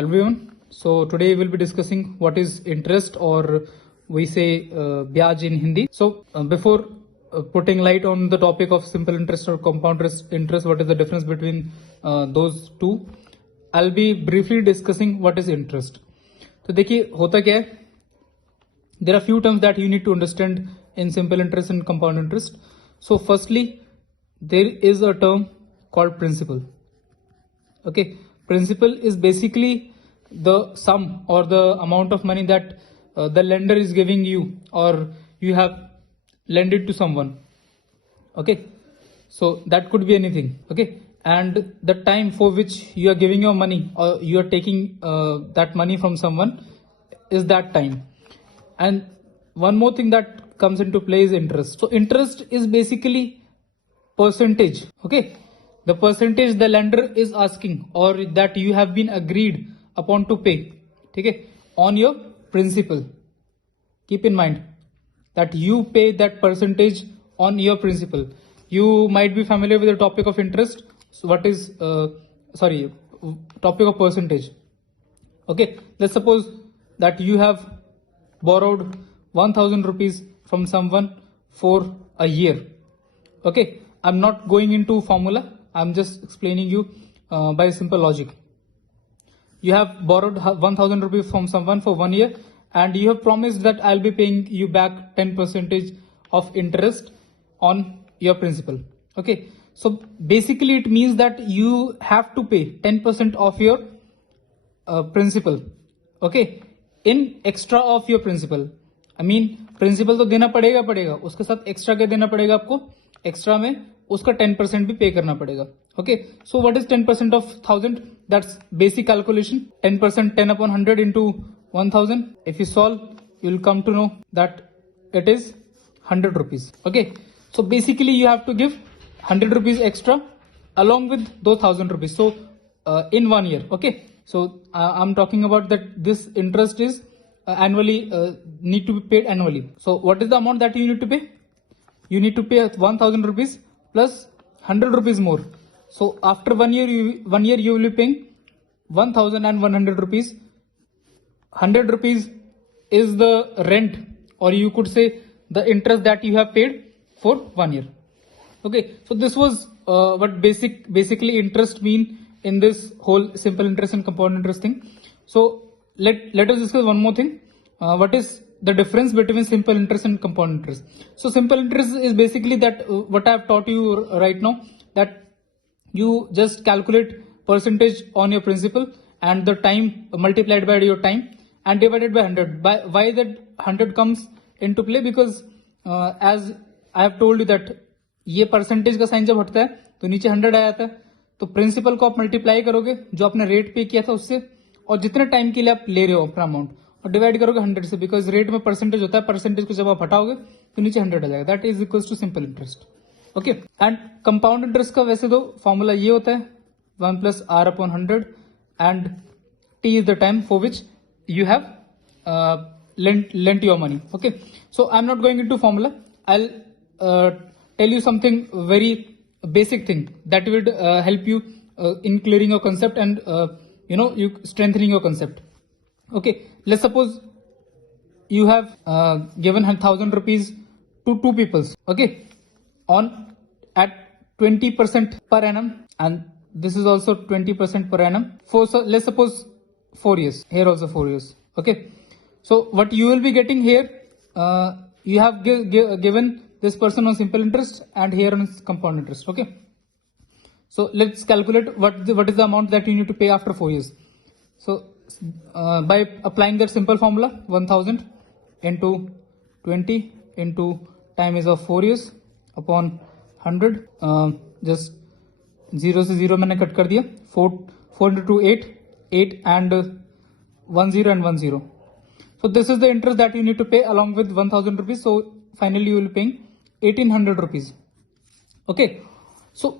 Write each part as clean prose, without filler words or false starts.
Hello everyone. So today we'll be discussing what is interest, or we say byaj in Hindi. So before putting light on the topic of simple interest or compound interest, what is the difference between those two, I'll be briefly discussing what is interest. तो देखिए होता क्या है, there are few terms that you need to understand in simple interest and compound interest. So firstly, there is a term called principal. Okay, principal is basically the sum or the amount of money that the lender is giving you, or you have lent it to someone. Okay, so that could be anything. Okay, and the time for which you are giving your money or you are taking that money from someone is that time. And one more thing that comes into play is interest. So interest is basically percentage. Okay, the percentage the lender is asking or that you have been agreed upon to pay, okay, on your principal. Keep in mind that you pay that percentage on your principal. You might be familiar with the topic of interest. So what is topic of percentage. Okay, let's suppose that you have borrowed 1000 rupees from someone for a year. Okay, I'm not going into formula, I'm just explaining you by simple logic. You have borrowed 1000 rupees from someone for 1 year, and you have promised that I'll be paying you back 10% of interest on your principal. Okay, so basically it means that you have to pay 10% of your principal. Okay, in extra of your principal. I mean principal तो देना पड़ेगा, उसके साथ extra क्या देना पड़ेगा आपको, extra में उसका 10% भी पे करना पड़ेगा. Okay, so what is 10% of 1000? That's basic calculation. 10% 10 upon 100 into 1000. If you solve, you will come to know that it is 100 rupees. Okay, so basically you have to give 100 rupees extra along with those 1000 rupees. So in 1 year. Okay, so I'm talking about that this interest is annually need to be paid annually. So what is the amount that you need to pay? You need to pay 1000 rupees plus 100 rupees more. So after 1 year you will be paying 1100 rupees. 100 rupees is the rent, or you could say the interest that you have paid for 1 year. Okay, so this was what basically interest mean in this whole simple interest and compound interest thing. So let us discuss one more thing. What is the difference between simple interest and compound interest? So simple interest is basically that what I have taught you right now, that you just calculate percentage on your principal and the time multiplied by your time and divided by 100. Why that 100 comes into play? Because as I have told you that ये percentage का sign जब हटता है तो नीचे 100 आ जाता है. तो प्रिंसिपल को आप मल्टीप्लाई करोगे जो आपने रेट पे किया था उससे, और जितने टाइम के लिए आप ले रहे हो अपना अमाउंट, और डिवाइड करोगे 100 से, बिकॉज रेट में परसेंटेज होता है. परसेंटेज को जब आप हटाओगे तो नीचे 100 आ जाएगा. That is equals to simple interest. Okay, and compound interest का वैसे तो फॉर्मूला ये होता है 1 + r upon 100 and t is the time for which you have lent your money. Okay, so I'm not going into formula. I'll tell you something very basic thing that will help you in clearing your concept and you strengthening your concept. Okay, let's suppose you have given 1000 rupees to two people. Okay, at 20% per annum, and this is also 20% per annum for, so let's suppose 4 years. Here also 4 years. Okay, so what you will be getting here, you have given this person on simple interest and here on compound interest. Okay, so let's calculate what is the amount that you need to pay after 4 years. So by applying that simple formula, 1000 into 20 into time is of 4 years upon 100, just 0 से 0 मैंने cut कर दिया. 4 into 2 8 and 1 0 and 1 0. So this is the interest that you need to pay along with 1000 rupees. So finally you will be paying 1800 rupees. Okay, so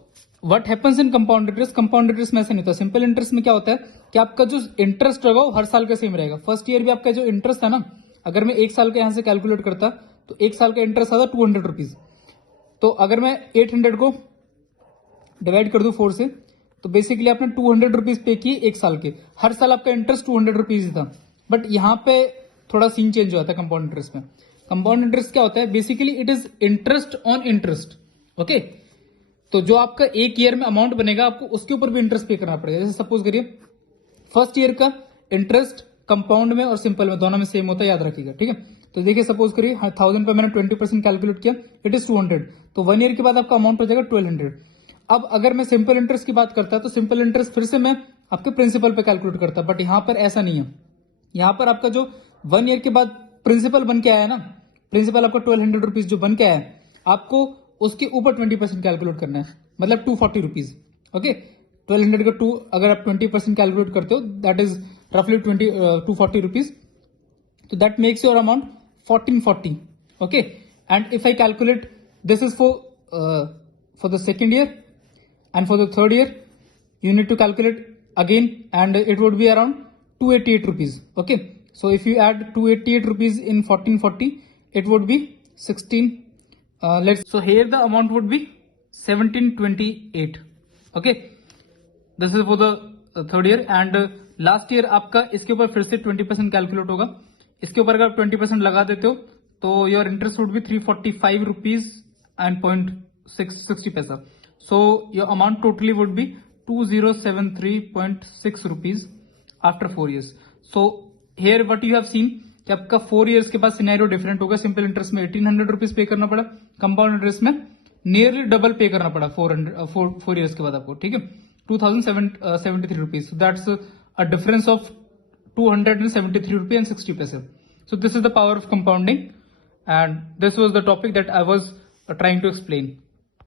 what happens in compound interest? Compound interest में ऐसा नहीं होता. Simple interest में क्या होता है कि आपका जो इंटरेस्ट रहेगा वो हर साल का सेम रहेगा. फर्स्ट ईयर भी आपका जो इंटरेस्ट है ना, अगर मैं 1 साल का यहाँ से कैलकुलेट करता तो 1 साल का इंटरेस्ट आता 200 रुपीज. तो अगर मैं 800 को डिवाइड कर दूं 4 से, तो बेसिकली आपने 200 रुपीज पे किए एक साल के, हर साल आपका इंटरेस्ट 200 रुपीज ही था। बट यहाँ पे थोड़ा सीन चेंज हुआ था कंपाउंड इंटरेस्ट में। कंपाउंड इंटरेस्ट क्या होता है? Basically it is interest on interest. Okay, तो जो आपका एक ईयर में अमाउंट बनेगा आपको उसके ऊपर भी इंटरेस्ट पे करना पड़ेगा। जैसे सपोज करिए फर्स्ट ईयर का इंटरेस्ट कंपाउंड में और सिंपल में दोनों में सेम होता है, याद रखिएगा, ठीक है। तो देखिए सपोज करिए 1000 पे मैंने 20% कैलकुलेट किया, इट इज 200, तो 1 ईयर के बाद आपका अमाउंट हो जाएगा 1200। अब अगर मैं सिंपल इंटरेस्ट की बात करता तो सिंपल इंटरेस्ट फिर से मैं आपके प्रिंसिपल पे कैलकुलेट करता, बट यहां पर ऐसा नहीं है। यहां पर आपका जो 1 ईयर के बाद प्रिंसिपल बन के आया ना, प्रिंसिपल आपका 1200 रुपीज जो बन के आया, आपको उसके ऊपर 20% कैलकुलेट करना है, मतलब 240 रुपीज। ओके, 1200 का 2 अगर आप 20% कैलकुलेट करते हो दैट इज रफली 240 rupees, so that makes your amount 1440. Okay, and if I calculate this is for the second year, and for the third year you need to calculate again, and it would be around 288 rupees. Okay, so if you add 288 rupees in 1440 it would be 16, so here the amount would be 1728. Okay, this is for the third year. And last year आपका इसके ऊपर फिर से 20% calculate होगा। इसके ऊपर अगर आप 20% लगा देते हो तो your interest would be 345 rupees and 60 पैसा। So your amount totally would be 2073.6 rupees after 4 years. So here what you have seen कि आपका 4 ईयर्स के बाद सिनेरियो डिफरेंट होगा। सिंपल इंटरेस्ट में 1800 रुपीज पे करना पड़ा, कंपाउंड इंटरेस्ट में नियरली डबल पे करना पड़ा 4 ईयर्स के बाद आपको, ठीक है, 2073 rupees. So that's a difference of 273 rupees and 60 paise. So this is the power of compounding, and this was the topic that I was trying to explain.